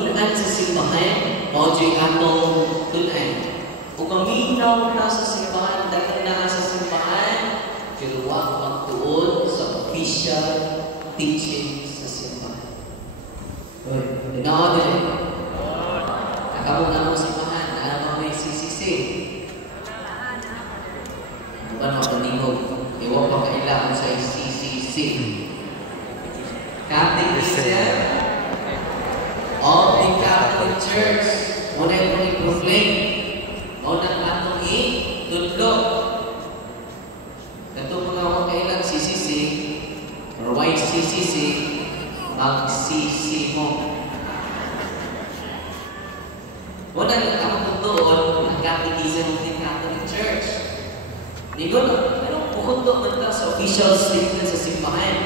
tunan sa simbahan, o dyan atong tunan. Kung maminaw na sa simbahan, dahil na sa simbahan, pero huwag magtuon sa official teaching sa simbahan. Nagawa din. Nakamuna mo simbahan, alam mo may CCC. Bukan mapaningog. Iwan pa kailangan sa CCC. Catechism of the Catholic Church. Muna yung i-proclaim. Muna ang atong i-tudlo. Ito mga wakailang CCC, or YCCC, mag-CC mo. Muna ang tutulong ng Catechism of the Catholic Church. Nigo na, anong pukunto man ta sa official statement sa simbahan?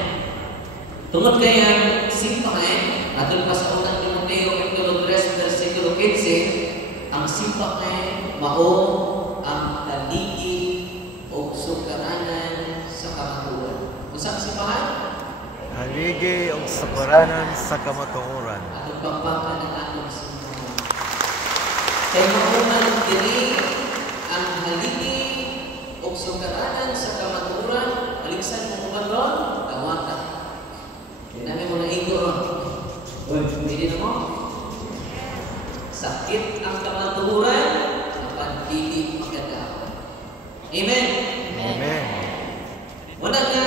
Tungod kaya simbahan, atol pa sa unang Timoteo, Kapitulo 3, versikulo 15, ang simbahan mao ang haligi o sukaranan sa kamatuoran. Kung saan simbahan? Haligi o sukaranan sa kamatuoran. Atong pagpapa ng atong simbahan. Kaya maunang diri ang haligi o sukaranan sa kamatuoran, aliksan mo mo ron, tawata. Namin mo na ito ron. Hindi na mo. Sakit ang kamatuoran, kapag hindi maganda. Amen? Amen. Wala na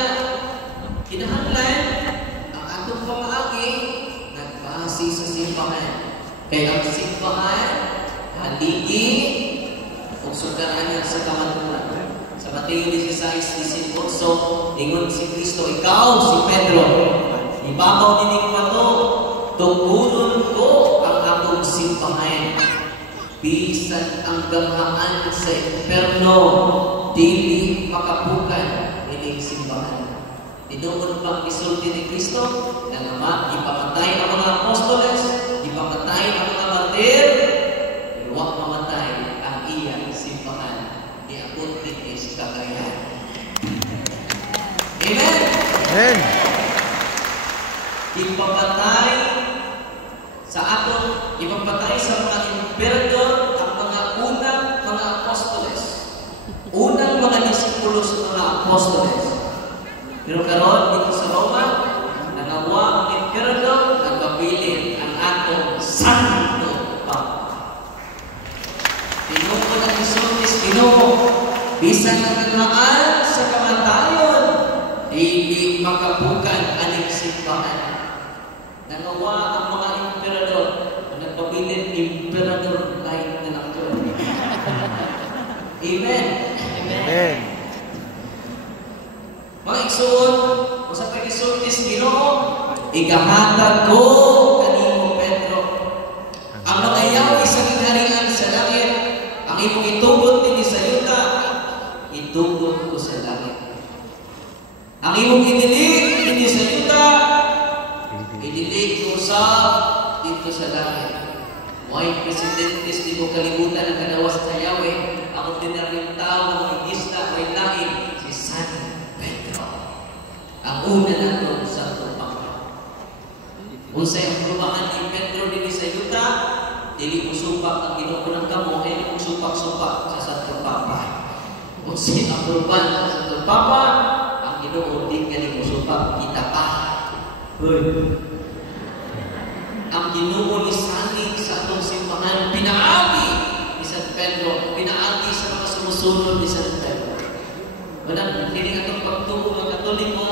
kinahanglan ang atong pamaagi nagbase sa simbahan. Kaya ang simbahan, haligi o sukaranan sa kamatuoran. Sa Mateo 16:18, ingon si Kristo, ikaw si Pedro, ibabaw nining pato, tugunon ko ang akong simbahan. Bisan ang gamhaan sa imperno, dili makapukan ining simbahan. Tinuod pang isulti ni Kristo, na naman, ipamatay ang mga apostoles, ipamatay ang mga martir, pero huwag mamatay ang iyang simbahan. Iabot din sa kakayahan. Amen? Amen. Ipapatay sa aton, ipapatay sa mga emperador ang mga unang mga apostoles. Unang mga disipulo sa mga apostoles. Pero karon dito sa Roma, nangawa ang emperador, nagpabilin ang atong Santo Papa. Tinuod ang isultis Ginoo, bisan ang nagaan sa kamatayon, hindi makabukan aning simbahan. Nangawa ang mga emperador, nagpabilin emperador kahit na lang ito. Amen. Amen. Mga igsoon, kung sa pag-isultis Ginoo, igahatag ko kanimo Pedro. Ang mga yawi sa kinaharian sa langit, ang imong itugot din sa yuta, itugot ko sa langit. Ang imong idilig din sa yuta, idilig ko sa dito sa langit. Why presidentes di mo kalimutan ang kanawas sa Yahweh, ang ordinaryong tao ng magigista ay langit, si San Pedro. Ang una na ito sa Papa. Kung sa iyong perubahan ni Pedro din sa yuta, dili mo supak ang ginuunang kamo, ay mo supak-supak sa Santo Papa. Kung siya ang perubahan sa Santo Papa, ang ginuun din ka mo supak, kita pa. Ang Ginoo ni Sanig sa atong simbahan, pinaagi ni San Pedro, pinaagi sa mga sumusunod ni San Pedro. Walang hindi atong pagtuo ng Katoliko,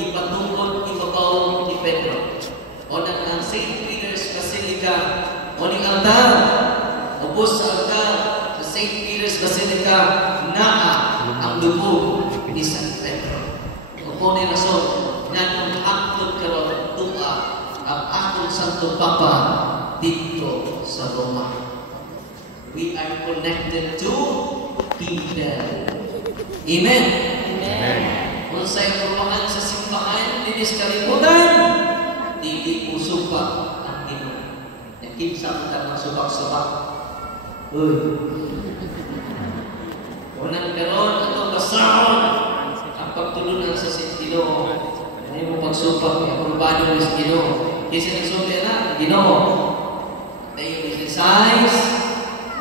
ipatungkol, ibabaw ni Pedro. O ng St. Peter's Basilica, o ng altar, ubos sa altar, sa St. Peter's Basilica, naa ang dugo ni San Pedro. O po ni Rason, na kung aktod karon tuwa ang atong Santo Papa dito sa Roma. We are connected to Peter. Amen? Amen. Kung sa'yo kurumahan sa simbahan, dinis kalimutan, hindi po supak ang Ginoo. Nakinsa mo na supak-supak. Unang karon, atong basahon ang pagtulunan sa Ginoo. Ano mo pagsupak, ang kurbano ng Ginoo. Kasi nagsulit na, Ginoo, They exercise,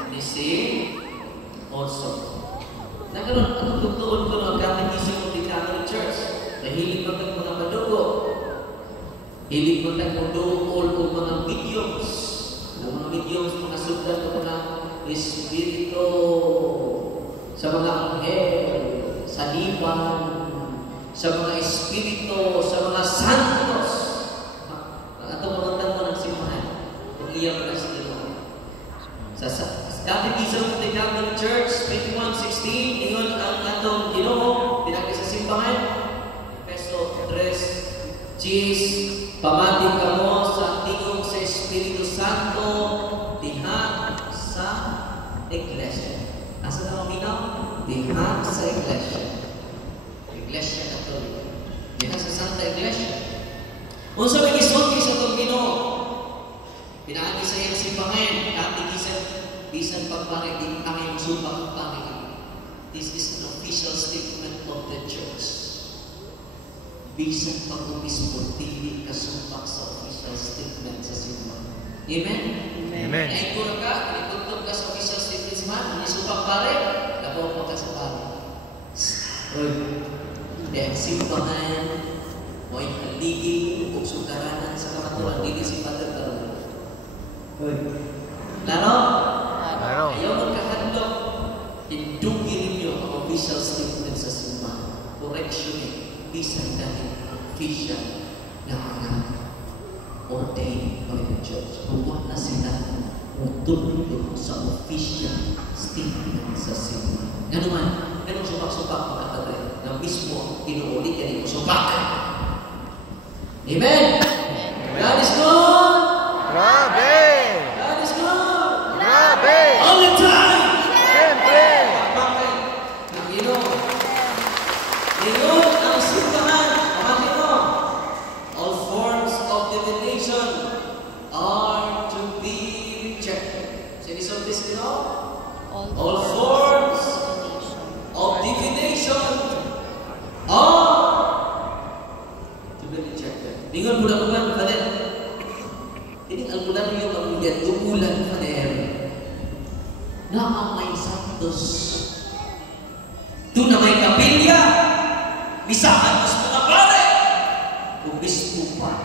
they sing, also. Nagkaroon, ang tugtuon ko ng Catechism of the Catholic Church. Nahilig ko ng mga madugo. Hilig ko ng maduol o mga videos. Mga videos, mga sundan ko mga espiritu sa mga anghel, sa liwan, sa mga espiritu, sa mga santos. Ito mga tanto ng simbahan. Kung iyan na sa Sa Catechism of the Catholic Church, 21:16, ingon ang atong Ginoo, pinagi sa simbahan, Efeso 3:10, pamati kamo sa tingog sa Espiritu Santo diha sa Iglesia. Asa na minaw? Diha sa Iglesia. Iglesia Katolika. Diha sa Santa Iglesia. Unsa may gisulti sa atong Ginoo? Pinaagi sa iyang simbahan, Catechism, bisan pagpangit din ang iyong sumpang pangit. This is an official statement of the Church. Bisan pag-umispo, dili kasumpak sa official statement sa simbahan. Amen? Amen. Naikura ka, pinituntun ka sa official statement sa simbahan, hindi sumpang pare, labaw pa ka sa pare. Dahil simbahan, may haligi, o sukaranan sa kamatuan, hindi si Father Tarun. Laro? Laro. Ayaw magkahadlok. Indugi ninyo ang official statement sa simbahan. Correction eh. Bisan dahil official na mga ordained by the church. Huwag na sila utulog sa official statement sa simbahan. Ganuman, ganun supak-supak mga tatay na mismo inuulit yan yung supak. Amen! God is good! Grabe! God is good! Grabe! All the time! Siyempre! Bakit? Ngayon ang simbahan, pamatin mo, all forms of divination are to be rejected. Sinisong this, you know? All forms of divination are to be rejected. Ingat bulan-bulan pa rin. Ini Al-Quran yung magbigyan tumulan pa rin na ang may santos. Doon na may kapilya, bisahan mas mga pare, ubispo pa.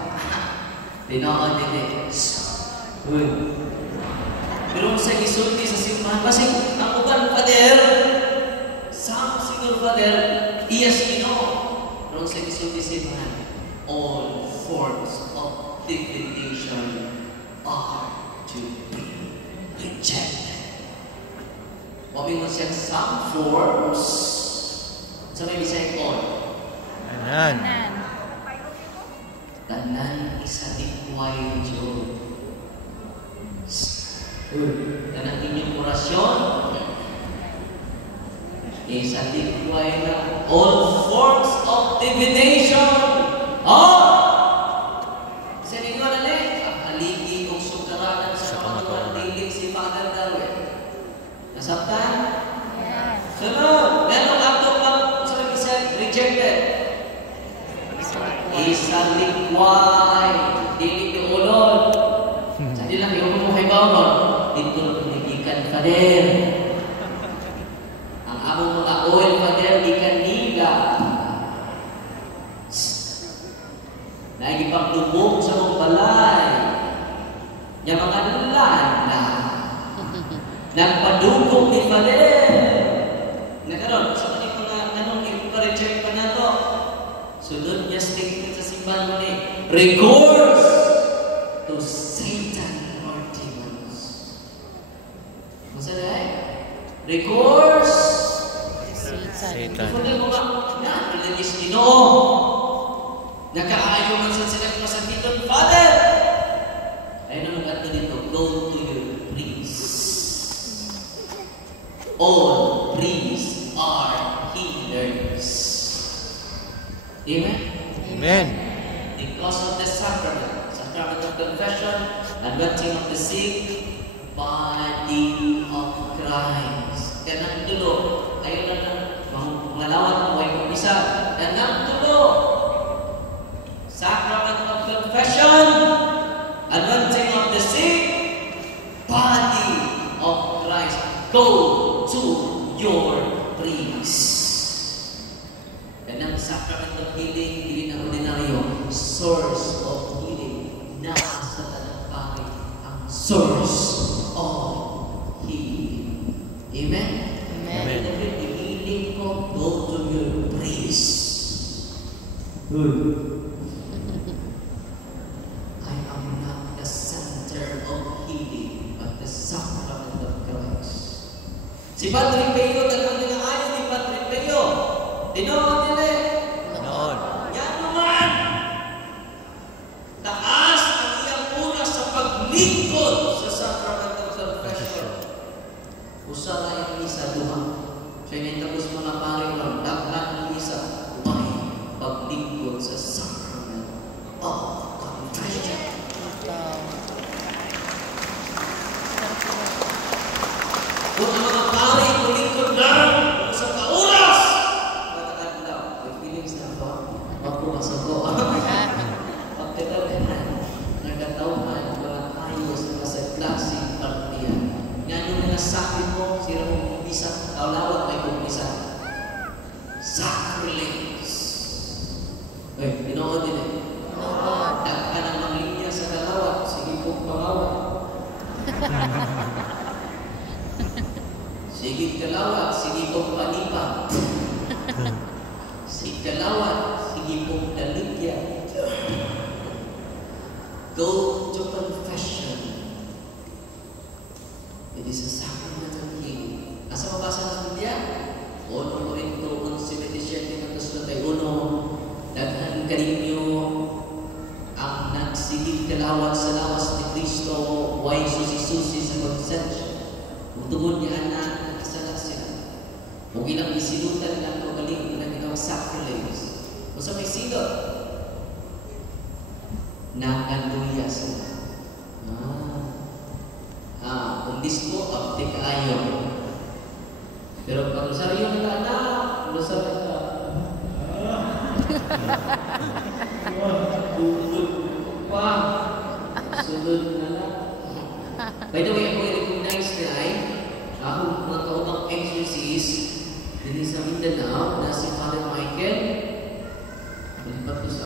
Dinaan nila. Pero sa isulti sa simbahan, kasi ang uban Father, sa Signor Father, iyas ino. Pero sa isulti sa simbahan, all forms of divination are to be rejected. What we must say, some forms, sa may bisay all. Anan. Tanan isa dikway Diyo. Tanan inyong orasyon, isa dikway na all forms of divination are. Kasi ninyo na rin, ang haligi o sukaranan sa kamatuan dilig si Father Darwin. Nasabtan? Sunod, ganong ato pang sa isa rejected. Isa likway, dilig yung ulol. Sa nila, yung mumuhay bawon, dito na pinigikan Father. Ang among mga oil Father, ikan nila. Nagipagdubog sa mong balay. Yung mga lana. Nagpadugog ni Father. Nagkaroon, sa kanil mga anong ipa-reject pa na to. Sunod niya statement sa simbahan mo ni, recourse to Satan or demons. Masa na eh? Recourse Satan. Ifundan mo ba? Yan, religious Ginoo. Nakaayo man sa sila masakiton, Father! Ay naman ato dito, go to your priest. All priests are healers. Amen? Amen. Because of the sacrament of confession, anointing of the sick, body of Christ. Kaya nang tulo, ayaw na malawan mo ay kumisa. Kaya nang tulo, sacrament of confession, anointing of the sick, go to your priest. Ganang sacrament of healing, hindi na ordinaryo, source of healing. Nasa tanang pari ang source of healing. Amen? Amen. The healing ko, go to your priest. Good. I am not the center of healing, but the sacrament of Christ. Si Padre Pio, dalawang ayaw ni Padre Pio. Dinoon nila. Noon. Yan naman. Taas ang iyang una sa paglingkod sa sacrament of confession. Usara yung isa duha. Siya nitapos mga pare lang. Daghan ang isa. Umay paglingkod sa sacrament of confession. Kung ang mga pare paglingkod lang sa kauras, matakan lang. With feelings na ba? Pagpumasok ko. Pagkatawanan, nagkatauhan, mga ayos na sa klaseng partiyan. Nga nung nasakit mo, sira mong umpisa, kaulawat may umpisa. Sacrilege. Binood din eh. Daghan ang mga linya sa kalawat, sige pong pangawat. Sige kalawat, sige pong panipa. Sige kalawat, sige pong daligya. Go to confession. It is a sacrament of healing. Asa mabasa natin diyan? 1 Corinto 11:27 daghan kaninyo ang nagsigig kalawat sa lawas ni Kristo, way susi-susi sa konsensya. Kung tugon niya na nakasala sila. Kung ilang isilutan lang pagaling na ginawang sacrilege. Kung sa may silot, nakaluya sila. Kung disco, abdi kaayo. Pero pag rosaryo na na, rosaryo na. Sunod na na. By the way, ako i-recognize na ay akong mga kaunang exorcist din sa Mindanao na si Father Michael. Malipat ko sa